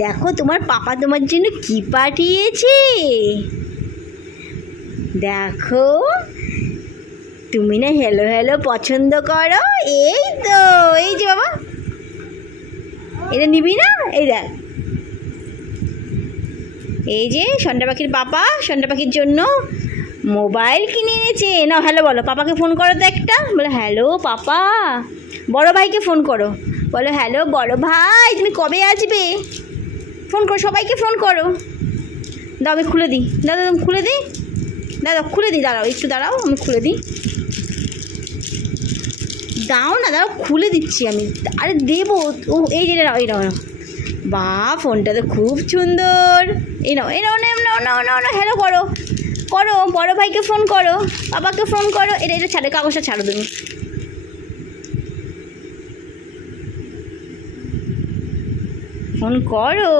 দেখো তোমার পাপা তোমার জন্য কি পাঠিয়েছে। দেখো তুমি না হ্যালো হ্যালো পছন্দ করো। এই তো, এই যে বাবা, এটা নিবি না? এই দেখ, এই যে সন্ধ্যা পাখির পাপা সন্ধ্যা পাখির জন্য মোবাইল কিনে এনেছে। নাও হ্যালো বলো, পাপাকে ফোন করো তো একটা, বলো হ্যালো পাপা। বড় ভাইকে ফোন করো, বলো হ্যালো বড় ভাই, তুমি কবে আসবে? ফোন করো, সবাইকে ফোন করো। দাও আমি খুলে দিই, দাদা তুমি খুলে দিই, দাদা খুলে দিই, দাঁড়াও একটু দাঁড়াও, আমি খুলে দিই। দাও না, দাঁড়াও খুলে দিচ্ছি আমি। আরে দেবো ও, এই যে নাও, এই নাও। বা ফোনটা তো খুব সুন্দর। এই নাও, এই নাও, নাও নাও নাও নাও নাও, হ্যালো করো করো, বড় ভাইকে ফোন করো, বাবাকে ফোন করো। এটা এটা ছাড়ো, কাগজটা ছাড়ো তুমি। ফোন করো।